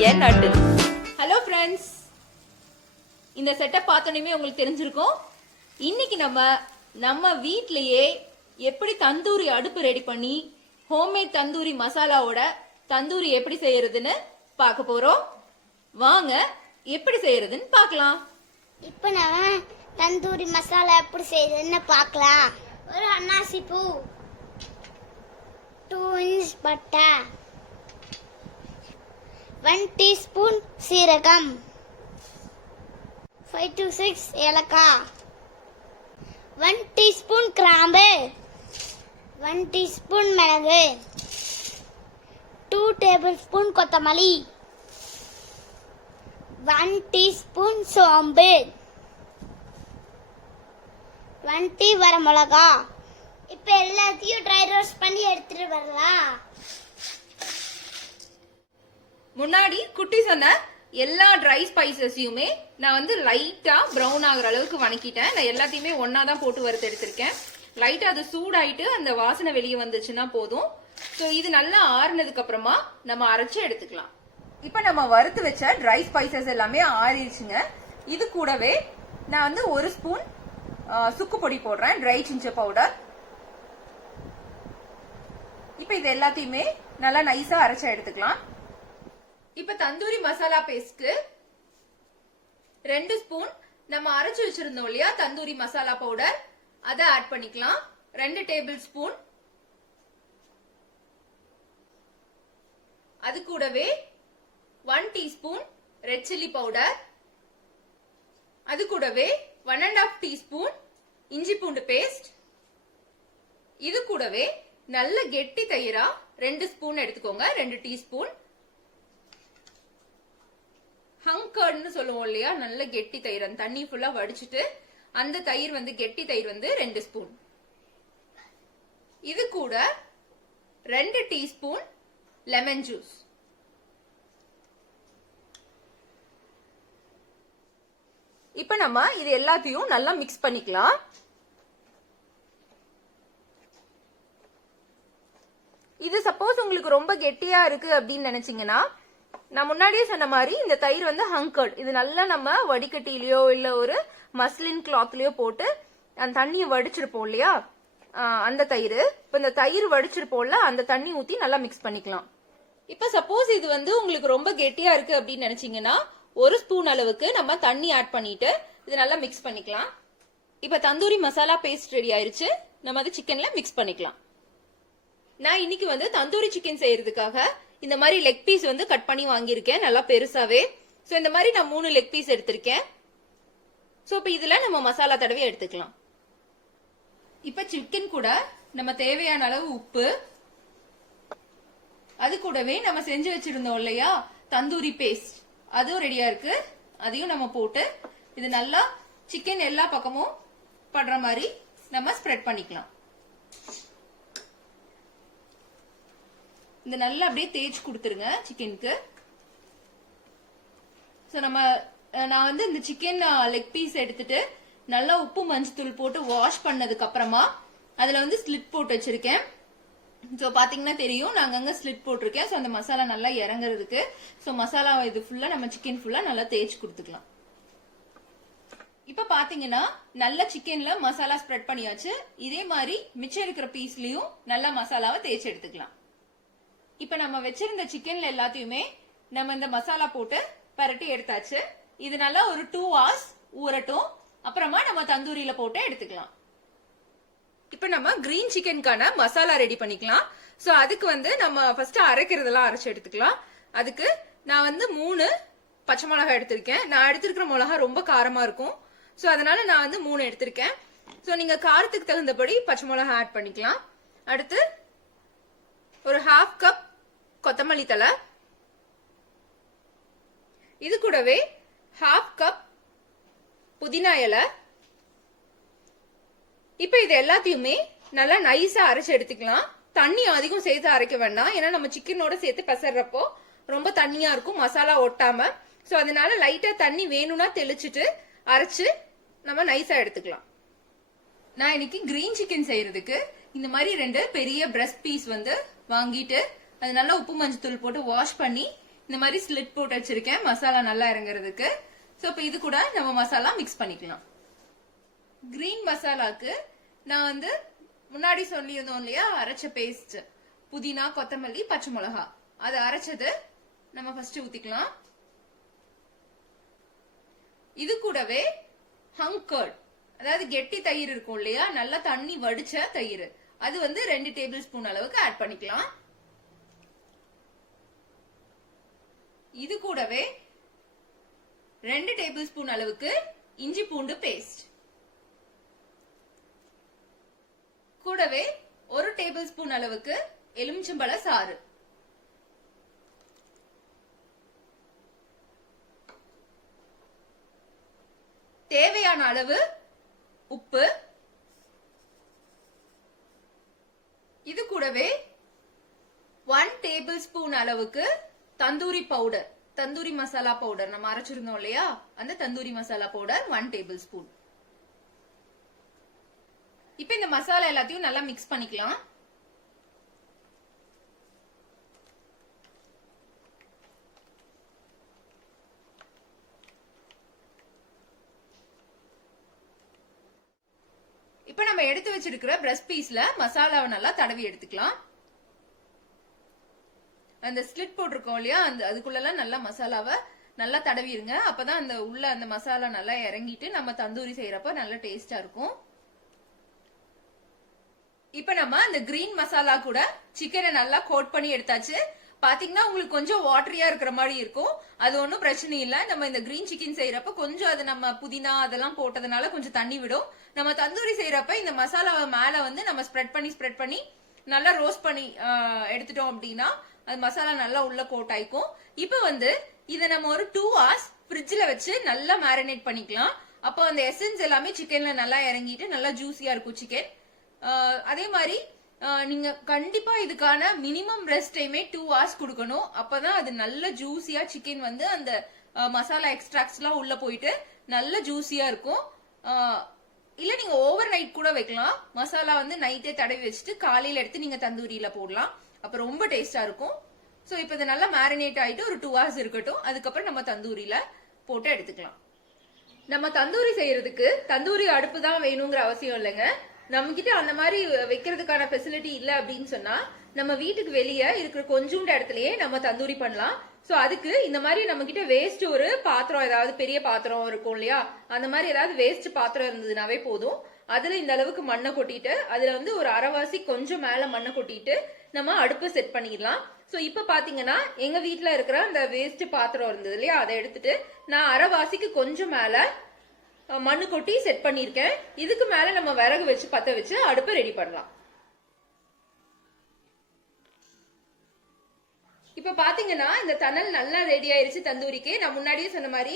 Yen Attil. Hello friends. இந்த setup பார்த்தோன்னே உங்களுக்கு தெரிஞ்சிருக்கும். இன்னைக்கு நம்ம வீட்லயே எப்படி தந்தூரி அடுப்பு ரெடி பண்ணி ஹோம்மேட் தந்தூரி மசாலாவோட தந்தூரி எப்படி செய்யறதுன்னு பார்க்க போறோம். வாங்க எப்படி செய்யறதுன்னு பார்க்கலாம். இப்போ நம்ம தந்தூரி மசாலா எப்படி செய்யறதுன்னு பார்க்கலாம். ஒரு அன்னாசி பூ, 2 inch பட்டை, 1 teaspoon சீரகம், 5 to 6 ஏலக்காய், 1 teaspoon கிராம்பு, 1 teaspoon மிளகு, 2 tablespoon கொத்தமல்லி, 1 teaspoon சோம்பு, 20 வரமிளகா. இப்போ எல்லாத்தையும் ட்ரை ரோஸ்ட் பண்ணி எடுத்துட்டு வரலாம். முன்னாடி குட்டி சொன்ன எல்லா ட்ரை ஸ்பைசஸையுமே நான் லைட்டா ப்ரௌன் ஆகுற அளவுக்கு வணக்கிட்டேன். நான் எல்லாத்தையுமே ஒன்னா தான் போட்டு வறுத்து எடுத்திருக்கேன். லைட்டா அது சூடாயிட்டு அந்த வாசனை வெளியே வந்துச்சுன்னா போதும். ஸோ இது நல்லா ஆறுனதுக்கு அப்புறமா நம்ம அரைச்சு எடுத்துக்கலாம். இப்ப நம்ம வறுத்து வச்ச ட்ரை ஸ்பைசஸ் எல்லாமே ஆறிடுச்சுங்க. இது கூடவே நான் 1 ஸ்பூன் சுக்கு பொடி போடுறேன், ட்ரை ஜிஞ்சர் பவுடர். இப்ப இது எல்லாத்தையுமே நல்லா நைஸா அரைச்சு எடுத்துக்கலாம். இப்ப தந்தூரி மசாலா பேஸ்ட்க்கு 2 ஸ்பூன் நம்ம அரைச்சு வச்சிருந்தோம் இல்லையா தந்தூரி மசாலா பவுடர், அதை ஆட் பண்ணிக்கலாம். 2 டேபிள் ஸ்பூன். அது கூடவே 1 டீஸ்பூன் ரெட் சில்லி பவுடர். அது கூடவே 1.5 டீஸ்பூன் இஞ்சி பூண்டு பேஸ்ட். இது கூடவே நல்ல கெட்டி தயிரா 2 ஸ்பூன் எடுத்துக்கோங்க, 2 டீஸ்பூன். ஹங்கர்ட்னு சொல்லுவோம் இல்லையா, நல்ல கெட்டி தயிர், அந்த தண்ணி ஃபுல்லா வடிச்சிட்டு அந்த தயிர் கெட்டி தயிர் 2 ஸ்பூன். இது கூட 2 டீஸ்பூன் லெமன் ஜூஸ். இப்ப நம்ம இது எல்லாத்தையும் நல்லா மிக்ஸ் பண்ணிக்கலாம். இது சப்போஸ் உங்களுக்கு ரொம்ப கெட்டியா இருக்கு அப்படின்னு நினைச்சீங்கன்னா, நான் முன்னாடியே சொன்ன மாதிரி இந்த தயிர் ஹங்கர்ட், இது நல்லா நம்ம வடிகட்டிலயோ இல்ல ஒரு மஸ்லின் கிளாத்லயோ போட்டு அந்த தண்ணியை வடிச்சிருப்போம் இல்லையா, அந்த தயிர். இப்ப இந்த தயிர் வடிச்சிருப்போம்ல, அந்த தண்ணி ஊத்தி நல்லா மிக்ஸ் பண்ணிக்கலாம். இப்ப சப்போஸ் இது உங்களுக்கு ரொம்ப கெட்டியா இருக்கு அப்படின்னு நினைச்சீங்கன்னா 1 ஸ்பூன் அளவுக்கு நம்ம தண்ணி ஆட் பண்ணிட்டு இது நல்லா மிக்ஸ் பண்ணிக்கலாம். இப்ப தந்தூரி மசாலா பேஸ்ட் ரெடி ஆயிருச்சு. நம்ம அது சிக்கன்ல மிக்ஸ் பண்ணிக்கலாம். நான் இன்னைக்கு தந்தூரி சிக்கன் செய்யறதுக்காக இந்த மாதிரி லெக் பீஸ் கட் பண்ணி வாங்கியிருக்கேன், நல்லா பெருசாவே. சோ இந்த மாதிரி நான் 3 லெக் பீஸ் எடுத்திருக்கேன். சோ இப்ப இதுல நம்ம மசாலா தடவி எடுத்துக்கலாம். இப்ப சிக்கன் கூட நம்ம தேவையான அளவு உப்பு, அது கூடவே நம்ம செஞ்சு வச்சிருந்தோம் இல்லையா தந்தூரி பேஸ்ட், அதுவும் ரெடியா இருக்கு. அதையும் நம்ம போட்டு இது நல்லா சிக்கன் எல்லா பக்கமும் படுற மாதிரி நம்ம ஸ்ப்ரெட் பண்ணிக்கலாம். இந்த நல்லா அப்படியே தேய்ச்சி கொடுத்துருங்க சிக்கனுக்கு. நான் இந்த சிக்கன் லெக் பீஸ் எடுத்துட்டு நல்லா உப்பு மஞ்சத்தூள் போட்டு வாஷ் பண்ணதுக்கு அப்புறமா அதுல ஸ்லிட் போட்டு வச்சிருக்கேன். சோ பாத்தீங்கன்னா தெரியும், நான் அங்கங்க ஸ்லிட் போட்டிருக்கேன். சோ அந்த மசாலா நல்லா இறங்குறதுக்கு. சோ மசாலா இது ஃபுல்லா நம்ம சிக்கன் ஃபுல்லா நல்லா தேய்ச்சி கொடுத்துக்கலாம். இப்ப பாத்தீங்கன்னா நல்ல சிக்கன்ல மசாலா ஸ்ப்ரெட் பண்ணியாச்சு. இதே மாதிரி மிச்சம் இருக்கிற பீஸ்லயும் நல்லா மசாலாவை தேய்ச்சி எடுத்துக்கலாம். இப்ப நம்ம வச்சிருந்த சிக்கன்ல எல்லாத்தையுமே நம்ம இந்த மசாலா போட்டு பரட்டி எடுத்தாச்சு. இது நல்லா ஒரு 2 hours ஊறட்டும். அப்புறமா நம்ம தந்தூரியில போட்டு எடுத்துக்கலாம். இப்ப நம்ம கிரீன் சிக்கனுக்கான மசாலா ரெடி பண்ணிக்கலாம். சோ அதுக்கு நம்ம ஃபர்ஸ்ட் அரைக்கிறதெல்லாம் அரைச்சு எடுத்துக்கலாம். அதுக்கு நான் 3 பச்சை மிளகாய் எடுத்திருக்கேன். நான் எடுத்திருக்கிற மிளகாய் ரொம்ப காரமா இருக்கும். சோ அதனால நான் 3 எடுத்திருக்கேன். சோ நீங்க காரத்துக்கு தகுந்தபடி பச்சை மிளகாய் ஆட் பண்ணிக்கலாம். அடுத்து ஒரு 1/2 கப் கொத்தமல்லி தழை, இது கூடவே 1/2 கப் புதினா இலை. இப்ப இது எல்லாத்தையுமே நல்லா நைஸா அரைச்சு எடுத்துக்கலாம். தண்ணி அதிகம் சேர்த்து அரைக்க வேண்டாம், ஏன்னா நம்ம சிக்கனோட சேர்த்து பெசறப்போ ரொம்ப தண்ணியா இருக்கும், மசாலா ஒட்டாம. சோ அதனால லைட்டா தண்ணி வேணும்னா தெளிச்சுட்டு அரைச்சு நம்ம நைஸா எடுத்துக்கலாம். நான் இன்னைக்கு கிரீன் சிக்கன் செய்யறதுக்கு இந்த மாதிரி 2 பெரிய பிரஸ்ட் பீஸ் வாங்கிட்டு அது நல்லா உப்பு மஞ்சத்தூள் போட்டு வாஷ் பண்ணி இந்த மாதிரி ஸ்லிட் போட்டு வச்சிருக்கேன் மசாலா நல்லா இறங்குறதுக்கு. சோ இப்ப இது கூட நம்ம மசாலா மிக்ஸ் பண்ணிக்கலாம். கிரீன் மசாலாக்கு நான் வந்து முன்னாடி சொல்லியிருந்தோம் இல்லையா, அரைச்ச பேஸ்ட், புதினா, கொத்தமல்லி, பச்சை மிளகா, அதை அரைச்சது நம்ம ஃபர்ஸ்ட் ஊத்திக்கலாம். இது கூடவே ஹங் கர்ட், அதாவது கெட்டி தயிர் இருக்கும் இல்லையா, நல்லா தண்ணி வடிச்ச தயிர், அது வந்து 2 டேபிள் ஸ்பூன் அளவுக்கு ஆட் பண்ணிக்கலாம். இது கூடவே 2 டேபிள் ஸ்பூன் அளவுக்கு இஞ்சி பூண்டு பேஸ்ட், கூடவே 1 டேபிள் ஸ்பூன் அளவுக்கு எலுமிச்சம்பழ சாறு, தேவையான அளவு உப்பு, இது கூடவே 1 டேபிள் ஸ்பூன் அளவுக்கு தந்தூரி பவுடர், தந்தூரி மசாலா பவுடர் நம்ம அரைச்சிருந்தோம் இல்லையா, அந்த tandoori masala powder 1 table spoon. இப்ப இந்த மசாலா எல்லாத்தையும் நல்லா மிக்ஸ் பண்ணிக்கலாம். இப்ப நம்ம எடுத்து வச்சிருக்கிற பிரஸ்ட் பீஸ்ல மசாலாவை நல்லா தடவி எடுத்துக்கலாம். அந்த ஸ்லிட் போட்டிருக்கோம் இல்லையா, அந்த அதுக்குள்ள நல்லா மசாலாவை நல்லா தடவிருங்க. அப்பதான் அந்த உள்ள அந்த மசாலா நல்லா இறங்கிட்டு நம்ம தந்தூரி செய்யறப்ப நல்ல டேஸ்டா இருக்கும். இப்ப நம்ம அந்த கிரீன் மசாலா கூட சிக்கனை நல்லா கோட் பண்ணி எடுத்தாச்சு. பாத்தீங்கன்னா உங்களுக்கு கொஞ்சம் வாட்டரியா இருக்கிற மாதிரி இருக்கும், அது ஒன்னும் பிரச்சனை இல்ல. நம்ம இந்த கிரீன் சிக்கன் செய்யறப்ப கொஞ்சம் அது நம்ம புதினா அதெல்லாம் போட்டதுனால கொஞ்சம் தண்ணி விடும். நம்ம தந்தூரி செய்யறப்ப இந்த மசாலாவை மேல வந்து நம்ம ஸ்ப்ரெட் பண்ணி நல்லா ரோஸ்ட் பண்ணி எடுத்துட்டோம் அப்படின்னா அது மசாலா நல்லா உள்ள கோட் ஆயிக்கும். இப்ப வந்து இதை நம்ம ஒரு 2 hours ஃப்ரிட்ஜ்ல வச்சு நல்லா மேரினேட் பண்ணிக்கலாம். அப்போ அந்த எசன்ஸ் எல்லாமே சிக்கன்ல நல்லா இறங்கிட்டு நல்லா ஜூசியா இருக்கும் சிக்கன். அதே மாதிரி நீங்க கண்டிப்பா இதுக்கான மினிமம் ரெஸ்ட் டைமே 2 hours கொடுக்கணும். அப்பதான் அது நல்ல ஜூசியா சிக்கன் வந்து அந்த மசாலா எக்ஸ்ட்ராக்ட்ஸ் எல்லாம் உள்ள போயிட்டு நல்ல ஜூசியா இருக்கும். இல்ல நீங்க ஓவர் நைட் கூட வைக்கலாம். மசாலா வந்து நைட்டே தடவி வச்சுட்டு காலையில எடுத்து நீங்க தந்தூரியில போடலாம். அப்ப ரொம்ப டேஸ்டா இருக்கும். சோ இப்ப இது நல்லா மேரினேட் ஆயிட்டு ஒரு 2 hours இருக்கட்டும். அதுக்கப்புறம் நம்ம தந்தூரியில போட்டு எடுத்துக்கலாம். நம்ம தந்தூரி செய்யறதுக்கு தந்தூரி அடுப்பு தான் வேணுங்கிற அவசியம் இல்லைங்க. நம்ம கிட்ட அந்த மாதிரி வைக்கிறதுக்கான ஃபெசிலிட்டி இல்ல அப்படின்னு சொன்னா நம்ம வீட்டுக்கு வெளியே இருக்கிற கொஞ்சோண்டு இடத்துலயே நம்ம தந்தூரி பண்ணலாம். சோ அதுக்கு இந்த மாதிரி நம்ம கிட்ட வேஸ்ட் ஒரு பாத்திரம், ஏதாவது பெரிய பாத்திரம் இருக்கும் இல்லையா, அந்த மாதிரி ஏதாவது வேஸ்ட் பாத்திரம் இருந்ததுனாவே போதும். அதுல இந்த அளவுக்கு மண்ணை கொட்டிட்டு அதுல வந்து ஒரு அரைவாசி கொஞ்சம் மேல மண்ணை கொட்டிட்டு நம்ம அடுப்பு செட் பண்ணிடலாம். சோ இப்ப பாத்தீங்கன்னா எங்க வீட்டுல இருக்கிற அந்த வேஸ்ட் பாத்திரம் இருந்தது இல்லையா, அதை எடுத்துட்டு நான் அரைவாசிக்கு கொஞ்சம் மேல மண்ணு கொட்டி செட் பண்ணிருக்கேன். இதுக்கு மேல நம்ம விறகு வச்சு பத்த வச்சு அடுப்பை ரெடி பண்ணலாம். இப்ப பாத்தீங்கன்னா இந்த தணல் நல்லா ரெடி ஆயிருச்சு தந்தூரிக்கு. நான் முன்னாடியே சொன்ன மாதிரி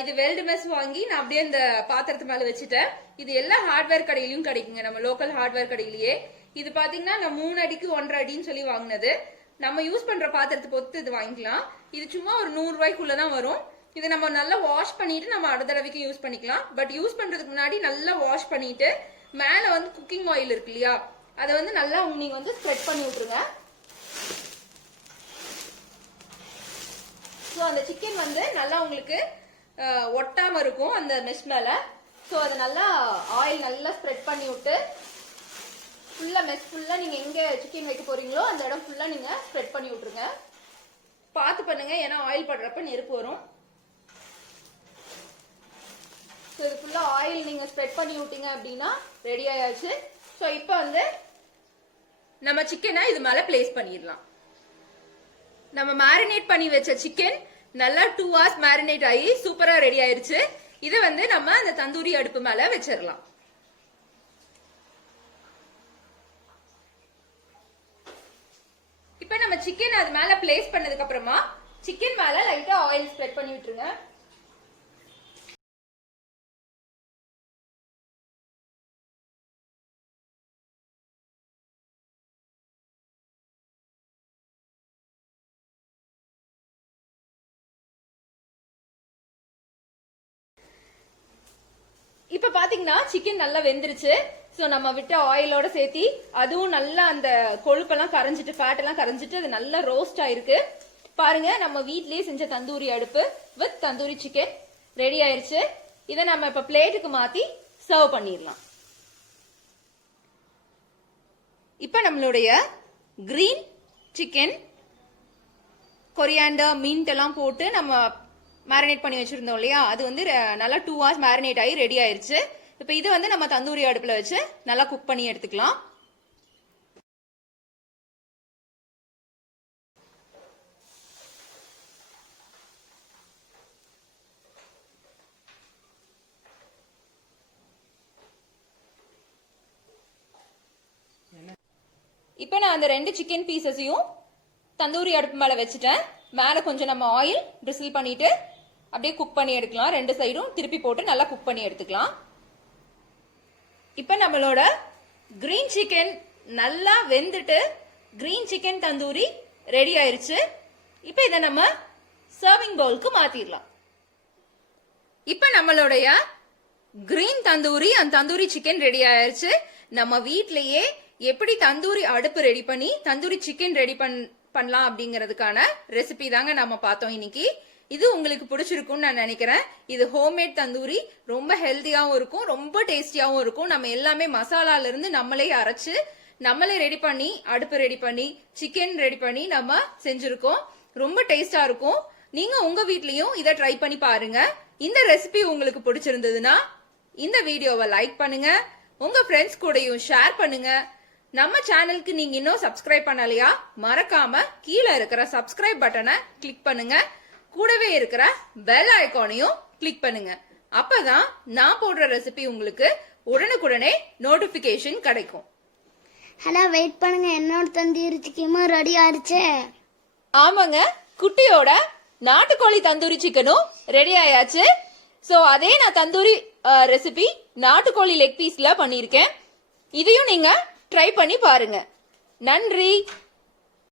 இது வெல்டு மெஸ் வாங்கி நான் அப்படியே இந்த பாத்திரத்து மேல வச்சுட்டேன். இது எல்லா ஹார்ட்வேர் கடையிலயும் கிடைக்குங்க, நம்ம லோக்கல் ஹார்ட்வேர் கடையிலேயே. இது பாத்தீங்கன்னா நான் 3 அடிக்கு 1.5 அடின்னு சொல்லி வாங்கினது. நம்ம யூஸ் பண்ற பாத்திரத்தை பொறுத்து இது வாங்கிக்கலாம். இது சும்மா ஒரு 100 ரூபாய்க்குள்ளதான் வரும். இதை நம்ம நல்லா வாஷ் பண்ணிட்டு நம்ம அடுத்த தடவைக்கு யூஸ் பண்ணிக்கலாம். பட் யூஸ் பண்றதுக்கு முன்னாடி நல்லா வாஷ் பண்ணிட்டு மேல வந்து குக்கிங் ஆயில் இருக்கு இல்லையா, அதை வந்து நல்லா நீங்க வந்து ஸ்ப்ரெட் பண்ணி விட்டுருங்க. ஸோ அந்த சிக்கன் வந்து நல்லா உங்களுக்கு ஒட்டாம இருக்கும் அந்த மெஷ் மேல. ஸோ அதை நல்லா ஆயில் நல்லா ஸ்ப்ரெட் பண்ணி விட்டு ஃபுல்லா மெஷ் ஃபுல்லா நீங்க எங்க சிக்கன் வைக்க போறீங்களோ அந்த இடம் ஃபுல்லா நீங்க ஸ்ப்ரெட் பண்ணி விட்டுருங்க. பார்த்து பண்ணுங்க, ஏன்னா ஆயில் படுறப்ப நெருப்பு வரும். ஸோ இது ஃபுல்லா ஆயில் நீங்க ஸ்ப்ரெட் பண்ணி விட்டீங்க அப்படின்னா ரெடி ஆயாச்சு. ஸோ இப்போ வந்து நம்ம சிக்கனை இது மேல பிளேஸ் பண்ணிடலாம். நம்ம மேரினேட் பண்ணி வச்ச சிக்கன் நல்லா 2 hours மேரினேட் ஆகி சூப்பரா ரெடி ஆயிருச்சு. இதை வந்து நம்ம அந்த தந்தூரி அடுப்பு மேல வச்சிடலாம். இப்ப நம்ம சிக்கன் அது மேல பிளேஸ் பண்ணதுக்கு அப்புறமா சிக்கன் மேல லைட்டா ஆயில் ஸ்ப்ரெட் பண்ணி விட்டுருங்க. இப்ப பாத்தீங்கன்னா சிக்கன் நல்லா வெந்துருச்சு. சோ நம்ம விட்ட ஆயிலோட சேர்த்தி அதுவும் நல்லா அந்த கொழுப்பெல்லாம் கரைஞ்சிட்டு ஃபேட் எல்லாம் கரைஞ்சிட்டு அது நல்லா ரோஸ்ட் ஆயிருக்கு. பாருங்க நம்ம வீட்லயே செஞ்ச தந்தூரி அடுப்பு வித் தந்தூரி சிக்கன் ரெடி ஆயிருச்சு. இதை நம்ம இப்ப பிளேட்டுக்கு மாத்தி சர்வ் பண்ணிடலாம். இப்ப நம்மளுடைய கிரீன் சிக்கன் கொரியாண்டர் மின்ட் எல்லாம் போட்டு நம்ம மேரினேட் பண்ணி வச்சிருந்தோம் இல்லையா, அது வந்து நல்லா 2 hours மேரினேட் ஆகி ரெடி ஆயிருச்சு. இப்ப இது வந்து நம்ம தந்தூரி அடுப்புல வச்சு நல்லா குக் பண்ணி எடுத்துக்கலாம். இப்ப நான் அந்த 2 சிக்கன் பீசஸையும் தந்தூரி அடுப்பு மேல வச்சுட்டேன். மேல கொஞ்சம் நம்ம ஆயில் ட்ரிசில் பண்ணிட்டு அப்படியே குக் பண்ணி எடுக்கலாம். 2 சைடும் திருப்பி போட்டு நல்லா குக் பண்ணி எடுத்துக்கலாம். இப்ப நம்மளோட கிரீன் சிக்கன் நல்லா வெந்துட்டு கிரீன் சிக்கன் தந்தூரி ரெடி ஆயிருச்சு. இப்ப இதை நம்ம சர்விங் பவுலுக்கு மாத்திடலாம். இப்ப நம்மளுடைய green tandoori and tandoori chicken ready ஆயிருச்சு. நம்ம வீட்லயே எப்படி தந்தூரி அடுப்பு ரெடி பண்ணி தந்தூரி சிக்கன் ரெடி பண்ணலாம் அப்படிங்கறதுக்கான ரெசிபி தாங்க நம்ம பார்த்தோம் இன்னைக்கு. இது உங்களுக்கு பிடிச்சிருக்கும்னு நான் நினைக்கிறேன். இது ஹோம்மேட் தந்தூரி, ரொம்ப ஹெல்த்தியாவும் இருக்கும், ரொம்ப டேஸ்டியாவும் இருக்கும். நம்ம எல்லாமே மசாலால இருந்து நம்மளே அரைச்சு நம்மளே ரெடி பண்ணி அடுப்பு ரெடி பண்ணி சிக்கன் ரெடி பண்ணி நம்ம செஞ்சிருக்கோம். ரொம்ப டேஸ்டா இருக்கும். நீங்க உங்க வீட்லயும் இதை ட்ரை பண்ணி பாருங்க. இந்த ரெசிபி உங்களுக்கு பிடிச்சிருந்ததுன்னா இந்த வீடியோவை லைக் பண்ணுங்க, உங்க ஃப்ரெண்ட்ஸ் கூடயும் ஷேர் பண்ணுங்க. நம்ம சேனலுக்கு நீங்க இன்னும் சப்ஸ்கிரைப் பண்ணலையா, மறக்காம கீழே இருக்கிற சப்ஸ்கிரைப் பட்டனை கிளிக் பண்ணுங்க. கூடவே இருக்கிற பெல் ஐகானையும் கிளிக் பண்ணுங்க. அப்பதான் நான் போடுற ரெசிபி உங்களுக்கு உடனுக்குடனே நோட்டிபிகேஷன் கிடைக்கும். ஹலோ, வெயிட் பண்ணுங்க, என்னோட தந்தூரி சிக்கனும் ரெடி ஆயிடுச்சு. ஆமாங்க, குட்டியோட நாட்டுக்கோழி தந்தூரி சிக்கனும் ரெடி ஆயாச்சு. சோ அதே நான் தந்தூரி ரெசிபி நாட்டுக்கோழி லெக் பீஸ்ல பண்ணிருக்கேன். இதையும் நீங்க ட்ரை பண்ணி பாருங்க. நன்றி.